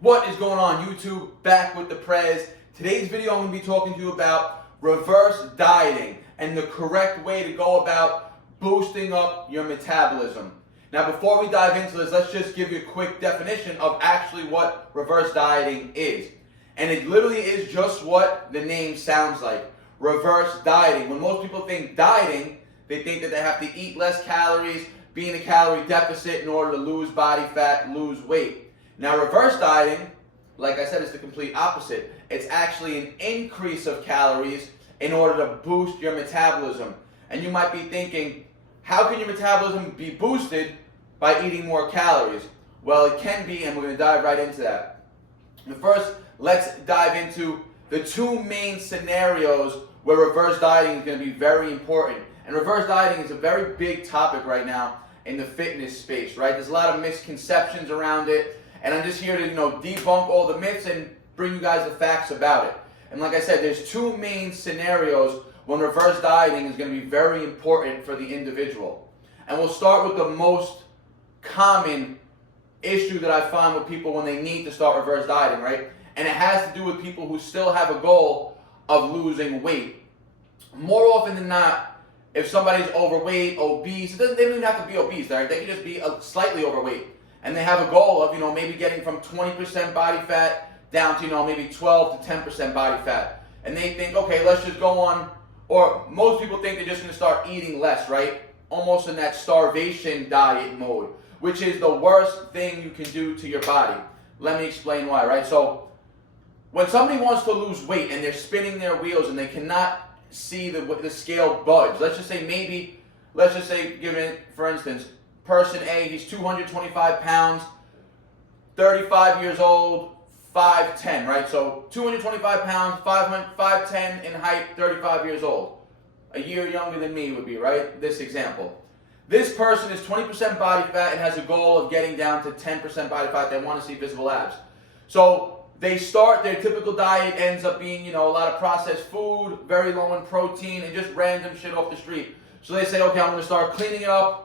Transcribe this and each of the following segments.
What is going on, YouTube? Back with the Prez. Today's video I'm going to be talking to you about reverse dieting and the correct way to go about boosting up your metabolism. Now before we dive into this, let's just give you a quick definition of actually what reverse dieting is. And it literally is just what the name sounds like. Reverse dieting. When most people think dieting, they think that they have to eat less calories, be in a calorie deficit in order to lose body fat, lose weight. Now reverse dieting, like I said, is the complete opposite. It's actually an increase of calories in order to boost your metabolism. And you might be thinking, how can your metabolism be boosted by eating more calories? Well, it can be, and we're going to dive right into that. But first, let's dive into the two main scenarios where reverse dieting is going to be very important. And reverse dieting is a very big topic right now in the fitness space, right? There's a lot of misconceptions around it. And I'm just here to, debunk all the myths and bring you guys the facts about it. And like I said, there's two main scenarios when reverse dieting is going to be very important for the individual. And we'll start with the most common issue that I find with people when they need to start reverse dieting, right? And it has to do with people who still have a goal of losing weight. More often than not, if somebody's overweight, obese, they don't even have to be obese, right? They can just be slightly overweight. And they have a goal of, maybe getting from 20% body fat down to, maybe 12 to 10% body fat. And they think, okay, let's just go on, or most people think they're just going to start eating less, right? Almost in that starvation diet mode, which is the worst thing you can do to your body. Let me explain why, right? So when somebody wants to lose weight and they're spinning their wheels and they cannot see the scale budge, let's just say, for instance, person A, he's 225 pounds, 35 years old, 5'10", right? So 225 pounds, 5'10" in height, 35 years old. A year younger than me would be, right? This example. This person is 20% body fat and has a goal of getting down to 10% body fat. They want to see visible abs. So they start, their typical diet ends up being, a lot of processed food, very low in protein, and just random shit off the street. So they say, okay, I'm going to start cleaning it up,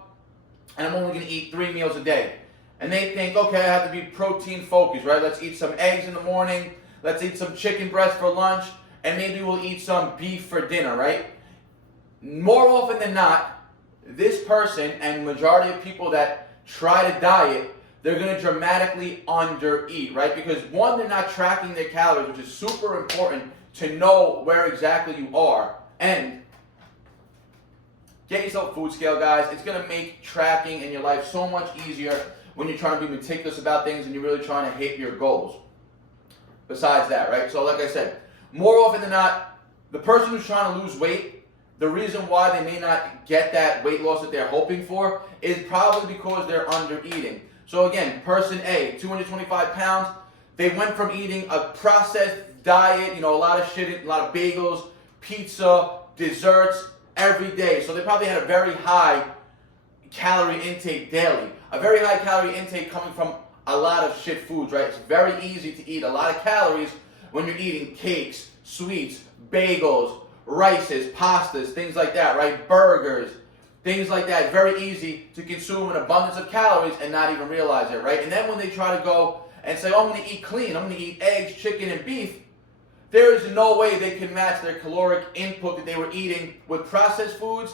and I'm only going to eat 3 meals a day. And they think, okay, I have to be protein focused, right? Let's eat some eggs in the morning, let's eat some chicken breast for lunch, and maybe we'll eat some beef for dinner, right? More often than not, this person and majority of people that try to diet, they're going to dramatically undereat, right? Because one, they're not tracking their calories, which is super important to know where exactly you are. And get yourself a food scale, guys. It's going to make tracking in your life so much easier when you're trying to be meticulous about things and you're really trying to hit your goals. Besides that, right? So like I said, more often than not, the person who's trying to lose weight, the reason why they may not get that weight loss that they're hoping for is probably because they're under eating. So again, person A, 225 pounds, they went from eating a processed diet, a lot of shit, a lot of bagels, pizza, desserts, every day. So they probably had a very high calorie intake daily. A very high calorie intake coming from a lot of shit foods, right? It's very easy to eat a lot of calories when you're eating cakes, sweets, bagels, rices, pastas, things like that, right? Burgers, things like that. Very easy to consume an abundance of calories and not even realize it, right? And then when they try to go and say, oh, I'm going to eat clean, I'm going to eat eggs, chicken, and beef, there is no way they can match their caloric input that they were eating with processed foods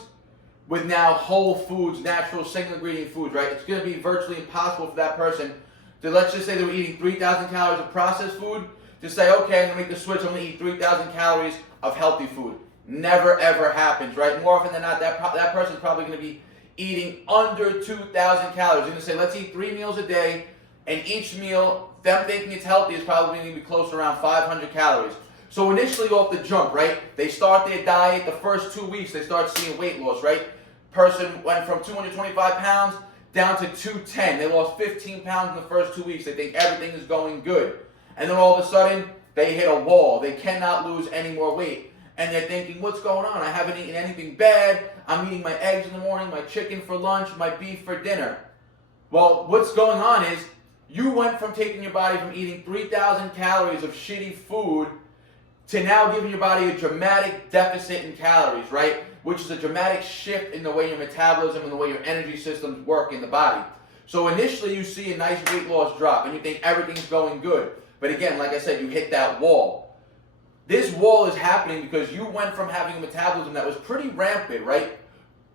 with now whole foods, natural, single ingredient foods, right? It's going to be virtually impossible for that person to, let's just say they were eating 3,000 calories of processed food, to say, okay, I'm going to make the switch, I'm going to eat 3,000 calories of healthy food. Never, ever happens, right? More often than not, that person's probably going to be eating under 2,000 calories. They're going to say, let's eat 3 meals a day, and each meal, them thinking it's healthy, is probably going to be close to around 500 calories. So initially off the jump, right, they start their diet, the first 2 weeks, they start seeing weight loss, right? Person went from 225 pounds down to 210. They lost 15 pounds in the first 2 weeks. They think everything is going good. And then all of a sudden, they hit a wall. They cannot lose any more weight. And they're thinking, what's going on? I haven't eaten anything bad. I'm eating my eggs in the morning, my chicken for lunch, my beef for dinner. Well, what's going on is you went from taking your body from eating 3,000 calories of shitty food to now giving your body a dramatic deficit in calories, right? Which is a dramatic shift in the way your metabolism and the way your energy systems work in the body. So initially you see a nice weight loss drop and you think everything's going good. But again, like I said, you hit that wall. This wall is happening because you went from having a metabolism that was pretty rampant, right?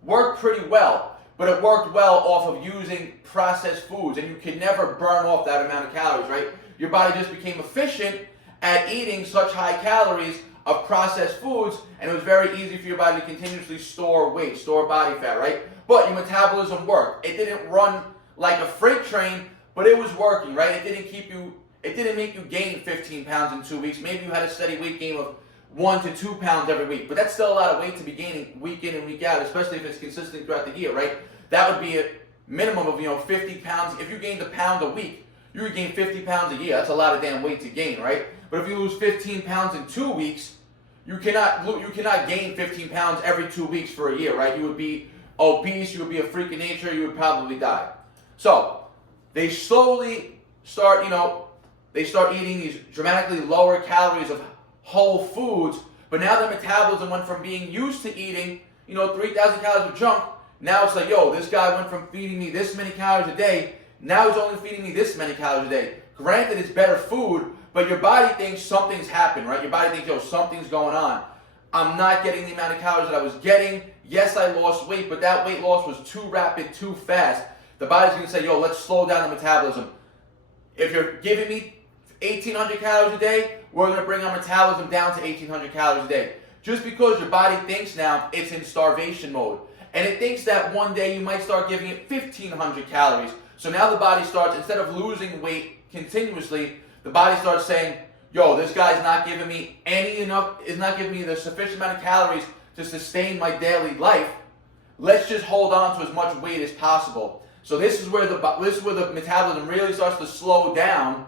Worked pretty well, but it worked well off of using processed foods, and you could never burn off that amount of calories, right? Your body just became efficient at eating such high calories of processed foods, and it was very easy for your body to continuously store weight, store body fat, right? But your metabolism worked. It didn't run like a freight train, but it was working, right? It didn't make you gain 15 pounds in 2 weeks. Maybe you had a steady weight gain of 1 to 2 pounds every week, but that's still a lot of weight to be gaining week in and week out, especially if it's consistent throughout the year, right? That would be a minimum of 50 pounds. If you gained a pound a week, you would gain 50 pounds a year. That's a lot of damn weight to gain, right? But if you lose 15 pounds in 2 weeks, you cannot gain 15 pounds every 2 weeks for a year, right? You would be obese, you would be a freak of nature, you would probably die. So they slowly start, they start eating these dramatically lower calories of whole foods, but now their metabolism went from being used to eating, 3,000 calories of junk. Now it's like, yo, this guy went from feeding me this many calories a day, now he's only feeding me this many calories a day. Granted, it's better food, but your body thinks something's happened, right? Your body thinks, yo, something's going on. I'm not getting the amount of calories that I was getting. Yes, I lost weight, but that weight loss was too rapid, too fast. The body's going to say, yo, let's slow down the metabolism. If you're giving me 1,800 calories a day, we're going to bring our metabolism down to 1,800 calories a day. Just because your body thinks now it's in starvation mode. And it thinks that one day you might start giving it 1,500 calories. So now the body starts, instead of losing weight continuously, the body starts saying, yo, this guy's not giving me is not giving me the sufficient amount of calories to sustain my daily life. Let's just hold on to as much weight as possible. So this is where the metabolism really starts to slow down,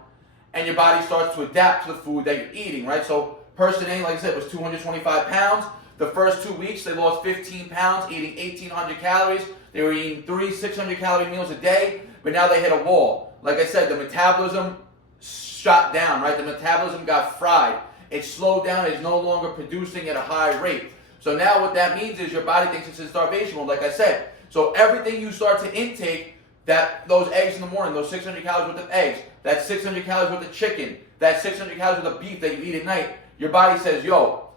and your body starts to adapt to the food that you're eating, right? So person A, like I said, was 225 pounds. The first 2 weeks, they lost 15 pounds, eating 1,800 calories. They were eating 3 600-calorie meals a day, but now they hit a wall. Like I said, the metabolism shot down, right? The metabolism got fried. It slowed down. It's no longer producing at a high rate. So now what that means is your body thinks it's in starvation mode, like I said. So everything you start to intake, those eggs in the morning, those 600 calories worth of eggs, that 600 calories worth of chicken, that 600 calories worth of beef that you eat at night, your body says, yo,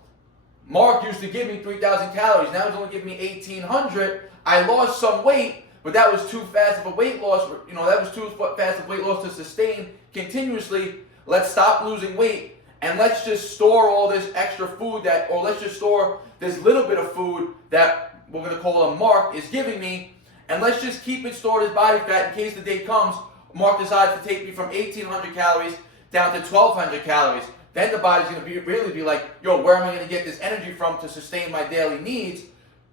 Mark used to give me 3,000 calories. Now he's only giving me 1,800. I lost some weight, but that was too fast of a weight loss. That was too fast of weight loss to sustain continuously. Let's stop losing weight, and let's just store all this extra food or let's just store this little bit of food that we're going to call Mark is giving me, and let's just keep it stored as body fat in case the day comes, Mark decides to take me from 1,800 calories down to 1,200 calories. Then the body's going to really be like, yo, where am I going to get this energy from to sustain my daily needs?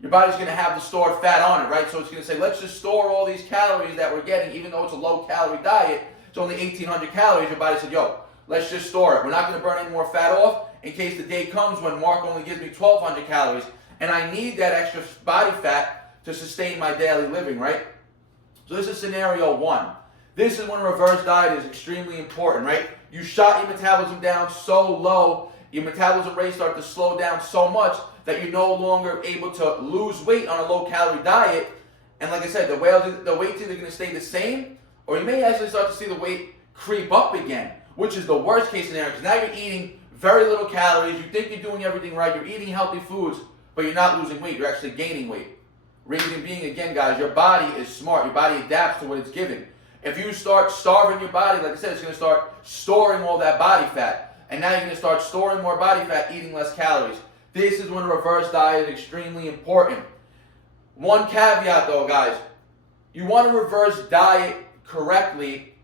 Your body's going to have the stored fat on it, right? So it's going to say, let's just store all these calories that we're getting, even though it's a low-calorie diet. It's only 1,800 calories. Your body said, yo, let's just store it. We're not going to burn any more fat off in case the day comes when Mark only gives me 1,200 calories, and I need that extra body fat to sustain my daily living, right? So this is scenario one. This is when a reverse diet is extremely important, right? You shot your metabolism down so low, your metabolism rate started to slow down so much that you're no longer able to lose weight on a low-calorie diet. And like I said, the weight's either going to stay the same, or you may actually start to see the weight creep up again, which is the worst case scenario, because now you're eating very little calories, you think you're doing everything right, you're eating healthy foods, but you're not losing weight, you're actually gaining weight. Reason being, again, guys, your body is smart, your body adapts to what it's given. If you start starving your body, like I said, it's going to start storing all that body fat. And now you're going to start storing more body fat, eating less calories. This is when a reverse diet is extremely important. One caveat though, guys. You want to reverse diet correctly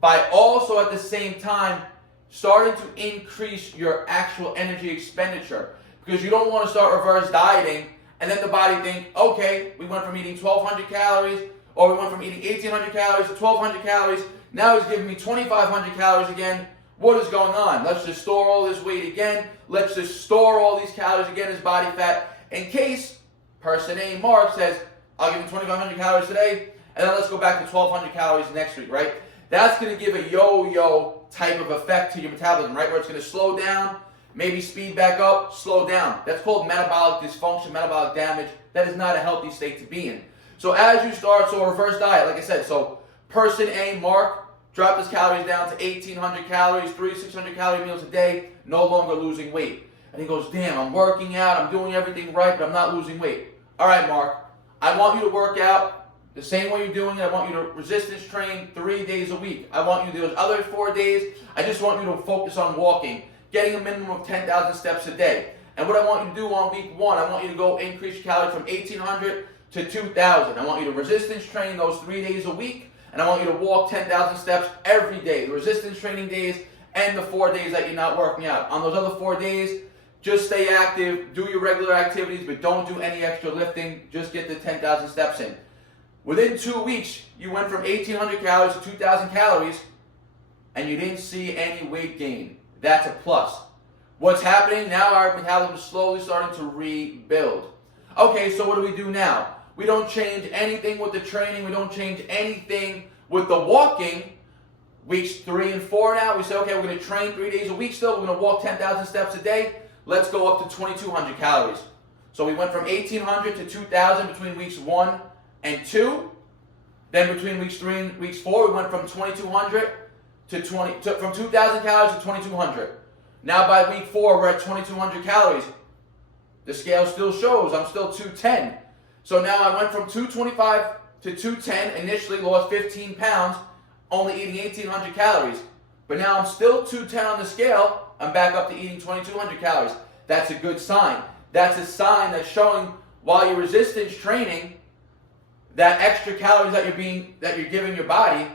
by also at the same time starting to increase your actual energy expenditure. Because you don't want to start reverse dieting and then the body think, okay, we went from eating 1,200 calories or we went from eating 1,800 calories to 1,200 calories. Now he's giving me 2,500 calories again. What is going on? Let's just store all this weight again. Let's just store all these calories again as body fat in case person A, Mark, says, I'll give you 2,500 calories today, and then let's go back to 1,200 calories next week, right? That's going to give a yo-yo type of effect to your metabolism, right? Where it's going to slow down, maybe speed back up, slow down. That's called metabolic dysfunction, metabolic damage. That is not a healthy state to be in. So as you start, so a reverse diet, like I said, so Person A, Mark, dropped his calories down to 1,800 calories, 600 calorie meals a day, no longer losing weight. And he goes, damn, I'm working out, I'm doing everything right, but I'm not losing weight. All right, Mark, I want you to work out the same way you're doing it. I want you to resistance train 3 days a week. I want you to do those other 4 days. I just want you to focus on walking, getting a minimum of 10,000 steps a day. And what I want you to do on week 1, I want you to go increase your calories from 1,800 to 2,000. I want you to resistance train those 3 days a week, and I want you to walk 10,000 steps every day, the resistance training days and the 4 days that you're not working out. On those other 4 days, just stay active, do your regular activities, but don't do any extra lifting. Just get the 10,000 steps in. Within 2 weeks, you went from 1,800 calories to 2,000 calories, and you didn't see any weight gain. That's a plus. What's happening now? Our metabolism is slowly starting to rebuild. Okay, so what do we do now? We don't change anything with the training. We don't change anything with the walking. Weeks 3 and 4 now, we say, okay, we're going to train 3 days a week still. We're going to walk 10,000 steps a day. Let's go up to 2,200 calories. So we went from 1,800 to 2,000 between weeks 1 and 2. Then between weeks 3 and weeks 4, we went from 2,200 from 2,000 calories to 2,200. Now by week 4, we're at 2,200 calories. The scale still shows I'm still 210. So now I went from 225 to 210, initially lost 15 pounds, only eating 1,800 calories. But now I'm still 210 on the scale, I'm back up to eating 2,200 calories. That's a good sign. That's a sign that's showing while you're resistance training, that extra calories that you're giving your body,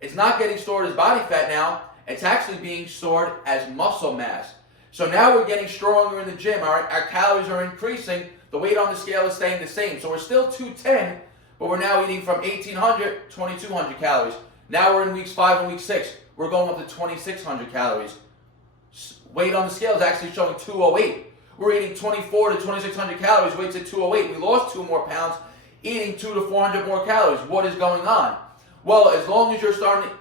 it's not getting stored as body fat now, it's actually being stored as muscle mass. So now we're getting stronger in the gym, our calories are increasing, the weight on the scale is staying the same. So we're still 210, but we're now eating from 1,800 to 2,200 calories. Now we're in weeks 5 and week 6, we're going up to 2,600 calories. Weight on the scale is actually showing 208. We're eating 24 to 2,600 calories, weight's at 208. We lost 2 more pounds, eating 200 to 400 more calories. What is going on? Well, as long as you're starting to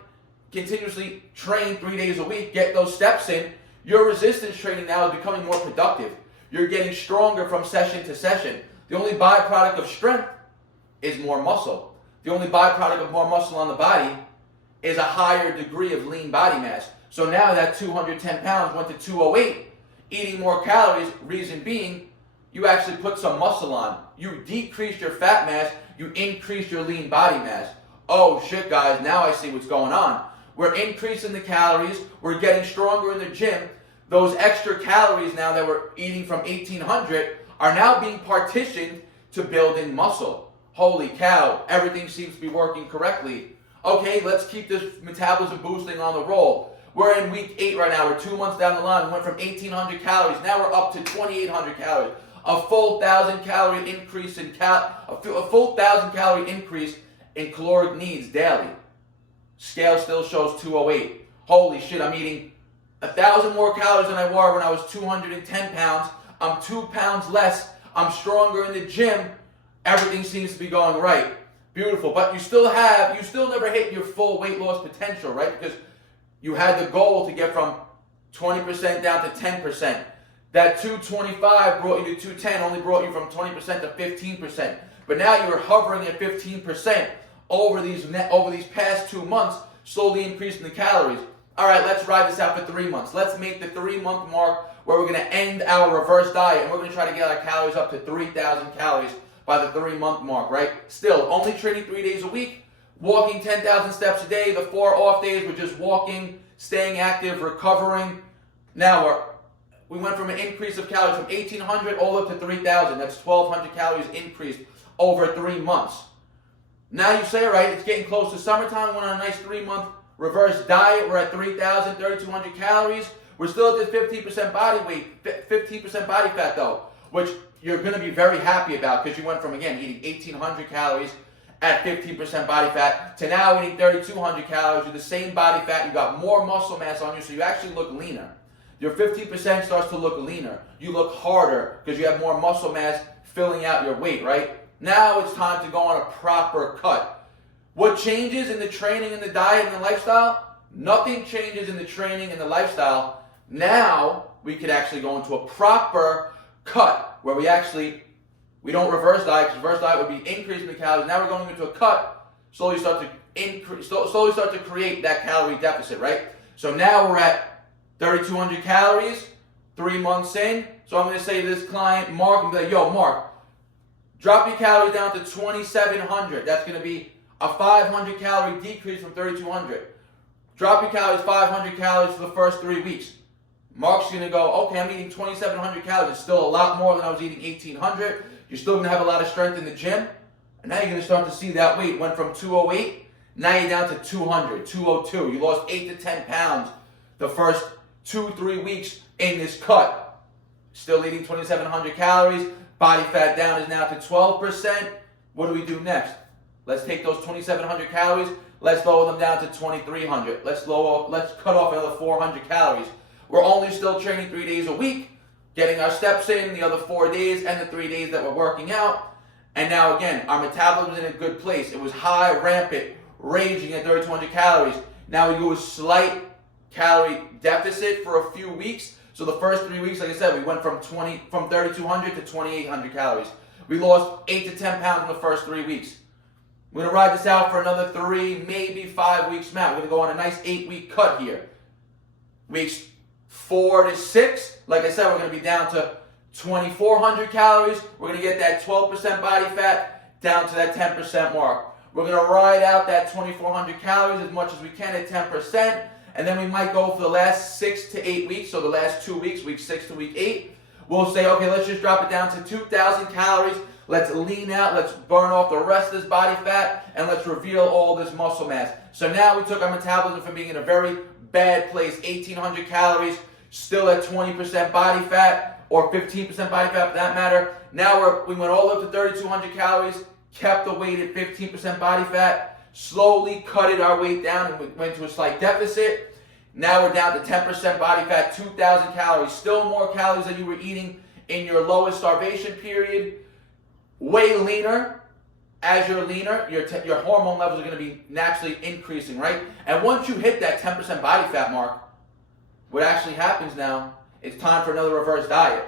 continuously train 3 days a week, get those steps in, your resistance training now is becoming more productive. You're getting stronger from session to session. The only byproduct of strength is more muscle. The only byproduct of more muscle on the body is a higher degree of lean body mass. So now that 210 pounds went to 208, eating more calories, reason being, you actually put some muscle on. You decreased your fat mass, you increased your lean body mass. Oh shit guys, now I see what's going on. We're increasing the calories, we're getting stronger in the gym. Those extra calories now that we're eating from 1,800 are now being partitioned to building muscle. Holy cow, everything seems to be working correctly. Okay, let's keep this metabolism boosting on the roll. We're in week 8 right now, we're 2 months down the line, we went from 1,800 calories, now we're up to 2,800 calories. A full 1,000 calorie increase in in caloric needs daily. Scale still shows 208. Holy shit, I'm eating 1,000 more calories than I were when I was 210 pounds. I'm 2 pounds less. I'm stronger in the gym. Everything seems to be going right. Beautiful. But you still never hit your full weight loss potential, right? Because you had the goal to get from 20% down to 10%. That 225 brought you to 210, only brought you from 20% to 15%. But now you're hovering at 15% over these past 2 months, slowly increasing the calories. All right, let's ride this out for 3 months. Let's make the 3-month mark where we're going to end our reverse diet, and we're going to try to get our calories up to 3,000 calories by the 3-month mark, right? Still, only training 3 days a week, walking 10,000 steps a day. The 4 off days, we're just walking, staying active, recovering. Now we went from an increase of calories from 1,800 all up to 3,000. That's 1,200 calories increased over 3 months. Now you say, all right, it's getting close to summertime. We're on a nice 3-month reverse diet. We're at 3,000, 3,200 calories. We're still at this 15% body weight, 15% body fat though, which you're going to be very happy about because you went from, again, eating 1,800 calories at 15% body fat to now eating 3,200 calories with the same body fat. You got more muscle mass on you, so you actually look leaner. Your 15% starts to look leaner. You look harder because you have more muscle mass filling out your weight, right? Now it's time to go on a proper cut. What changes in the training and the diet and the lifestyle? Nothing changes in the training and the lifestyle. Now we could actually go into a proper cut where we don't reverse diet, because reverse diet would be increasing the calories. Now we're going into a cut, slowly start to slowly start to create that calorie deficit, right? So now we're at 3,200 calories, 3 months in. So I'm going to say to this client, Mark, and be like, yo, Mark, drop your calories down to 2,700. That's going to be a 500 calorie decrease from 3,200. Drop your calories 500 calories for the first 3 weeks. Mark's going to go, okay, I'm eating 2,700 calories. It's still a lot more than I was eating 1,800. You're still going to have a lot of strength in the gym. And now you're going to start to see that weight went from 208, now you're down to 200, 202. You lost 8 to 10 pounds the first 2-3 weeks in this cut. Still eating 2,700 calories. Body fat down is now to 12%. What do we do next? Let's take those 2,700 calories. Let's lower them down to 2,300. Let's cut off another 400 calories. We're only still training 3 days a week, getting our steps in the other 4 days and the 3 days that we're working out. And now again, our metabolism is in a good place. It was high, rampant, raging at 3,200 calories. Now we do a slight calorie deficit for a few weeks. So the first 3 weeks, like I said, we went from 3,200 to 2,800 calories. We lost 8 to 10 pounds in the first 3 weeks. We're going to ride this out for another 3, maybe 5 weeks max. We're going to go on a nice 8-week cut here. Weeks 4 to 6, like I said, we're going to be down to 2,400 calories. We're going to get that 12% body fat down to that 10% mark. We're going to ride out that 2,400 calories as much as we can at 10%. And then we might go for the last 6 to 8 weeks, so the last 2 weeks, week 6 to week 8. We'll say, okay, let's just drop it down to 2,000 calories. Let's lean out, let's burn off the rest of this body fat, and let's reveal all this muscle mass. So now we took our metabolism from being in a very bad place, 1,800 calories, still at 20% body fat, or 15% body fat for that matter. Now we went all up to 3,200 calories, kept the weight at 15% body fat, slowly cutted our weight down and we went to a slight deficit. Now we're down to 10% body fat, 2,000 calories, still more calories than you were eating in your lowest starvation period. Way leaner. As you're leaner, your hormone levels are going to be naturally increasing, right? And once you hit that 10% body fat mark, what actually happens now, it's time for another reverse diet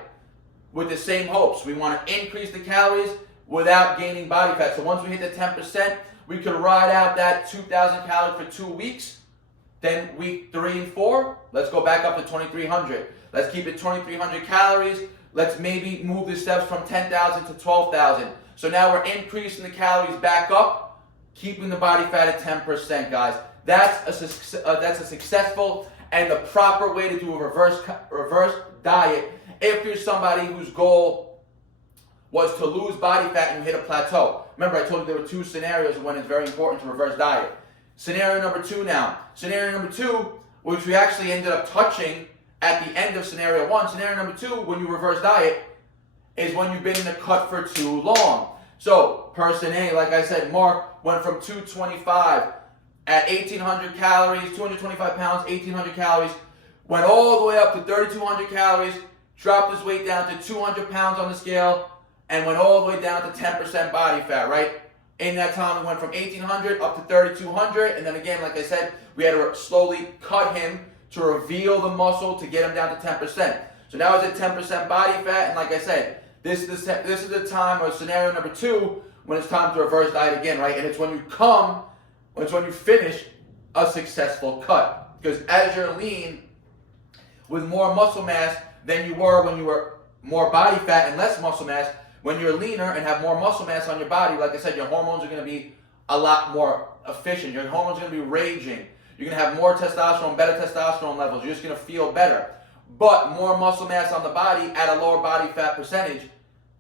with the same hopes. We want to increase the calories without gaining body fat. So once we hit the 10%, we could ride out that 2,000 calories for 2 weeks. Then week 3 and 4, let's go back up to 2,300. Let's keep it 2,300 calories. Let's maybe move the steps from 10,000 to 12,000. So now we're increasing the calories back up, keeping the body fat at 10%, guys. That's a successful and the proper way to do a reverse diet if you're somebody whose goal was to lose body fat and you hit a plateau. Remember, I told you there were 2 scenarios when it's very important to reverse diet. Scenario number 2 now. Scenario number 2, which we actually ended up touching at the end of scenario 1. Scenario number 2, when you reverse diet, is when you've been in a cut for too long. So, person A, like I said, Mark went from 225 at 1,800 calories, 225 pounds, 1,800 calories, went all the way up to 3,200 calories, dropped his weight down to 200 pounds on the scale, and went all the way down to 10% body fat, right? In that time, we went from 1,800 up to 3,200, and then again, like I said, we had to slowly cut him to reveal the muscle to get him down to 10%. So now he's at 10% body fat, and like I said, this is the time, or scenario number 2, when it's time to reverse diet again, right? And it's when you finish a successful cut. Because as you're lean, with more muscle mass than you were when you were more body fat and less muscle mass, when you're leaner and have more muscle mass on your body, like I said, your hormones are going to be a lot more efficient. Your hormones are going to be raging. You're going to have more testosterone, better testosterone levels. You're just going to feel better. But more muscle mass on the body at a lower body fat percentage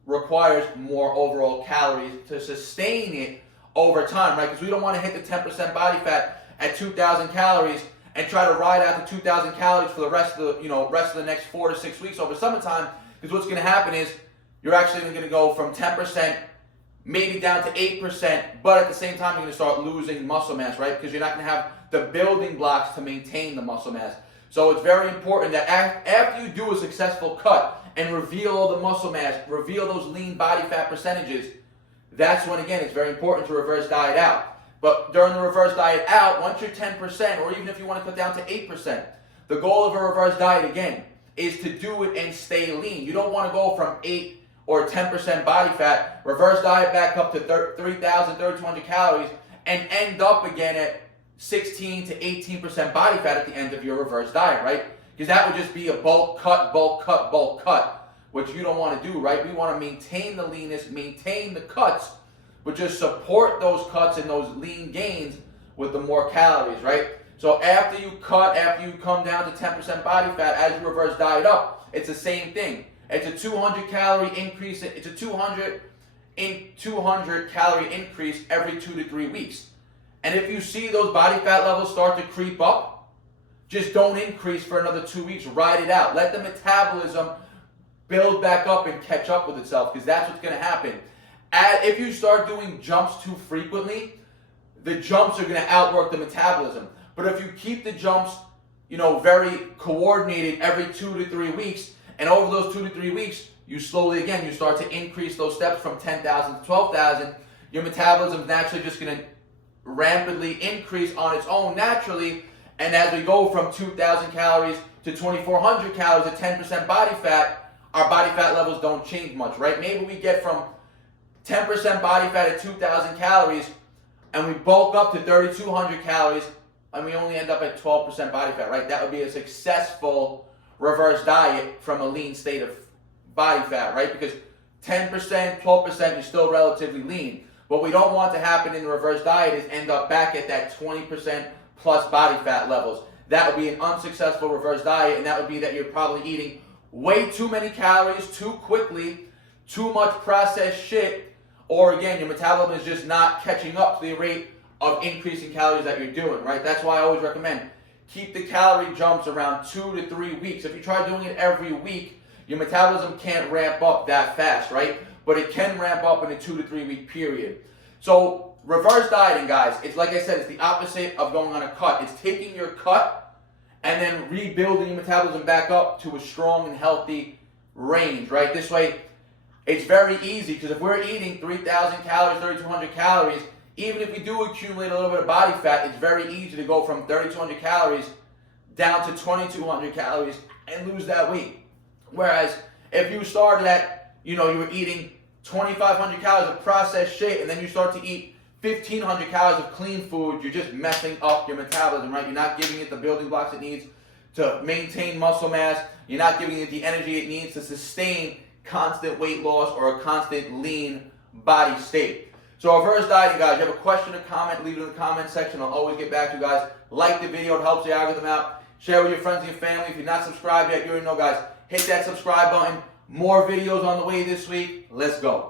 requires more overall calories to sustain it over time, right? Because we don't want to hit the 10% body fat at 2,000 calories and try to ride out the 2,000 calories for the rest of the next 4 to 6 weeks over summertime. Because what's going to happen is you're actually going to go from 10% maybe down to 8%, but at the same time you're going to start losing muscle mass, right? Because you're not going to have the building blocks to maintain the muscle mass. So it's very important that after you do a successful cut and reveal all the muscle mass, reveal those lean body fat percentages, that's when, again, it's very important to reverse diet out. But during the reverse diet out, once you're 10%, or even if you want to cut down to 8%, the goal of a reverse diet, again, is to do it and stay lean. You don't want to go from 8 or 10% body fat, reverse diet back up to 3,000, 3,200 calories, and end up again at 16 to 18% body fat at the end of your reverse diet, right? Because that would just be a bulk cut, bulk cut, bulk cut, which you don't want to do, right? We want to maintain the leanness, maintain the cuts, but just support those cuts and those lean gains with the more calories, right? So after you cut, after you come down to 10% body fat, as you reverse diet up, it's the same thing. It's a 200 calorie increase. It's a 200 calorie increase every 2 to 3 weeks. And if you see those body fat levels start to creep up, just don't increase for another 2 weeks. Ride it out. Let the metabolism build back up and catch up with itself, because that's what's going to happen. If you start doing jumps too frequently, the jumps are going to outwork the metabolism. But if you keep the jumps, very coordinated every 2 to 3 weeks, and over those 2 to 3 weeks, you slowly, again, you start to increase those steps from 10,000 to 12,000, your metabolism is naturally just going to rapidly increase on its own naturally. And as we go from 2,000 calories to 2,400 calories at 10% body fat, our body fat levels don't change much, right? Maybe we get from 10% body fat at 2,000 calories and we bulk up to 3,200 calories and we only end up at 12% body fat, right? That would be a successful reverse diet from a lean state of body fat, right? Because 10%, 12%, you're still relatively lean. What we don't want to happen in the reverse diet is end up back at that 20% plus body fat levels. That would be an unsuccessful reverse diet, and that would be that you're probably eating way too many calories too quickly, too much processed shit, or again, your metabolism is just not catching up to the rate of increasing calories that you're doing, right? That's why I always recommend keep the calorie jumps around 2 to 3 weeks. If you try doing it every week, your metabolism can't ramp up that fast, right? But it can ramp up in a 2 to 3 week period. So reverse dieting, guys, it's like I said, it's the opposite of going on a cut. It's taking your cut and then rebuilding your metabolism back up to a strong and healthy range, right? This way, it's very easy, because if we're eating 3,000 calories, 3,200 calories, even if we do accumulate a little bit of body fat, it's very easy to go from 3,200 calories down to 2,200 calories and lose that weight. Whereas if you started at, you were eating 2,500 calories of processed shit, and then you start to eat 1,500 calories of clean food, you're just messing up your metabolism, right? You're not giving it the building blocks it needs to maintain muscle mass. You're not giving it the energy it needs to sustain constant weight loss or a constant lean body state. So reverse dieting, guys, you have a question or comment, leave it in the comment section. I'll always get back to you guys. Like the video, it helps the algorithm out. Share with your friends and your family. If you're not subscribed yet, you already know, guys, hit that subscribe button. More videos on the way this week. Let's go.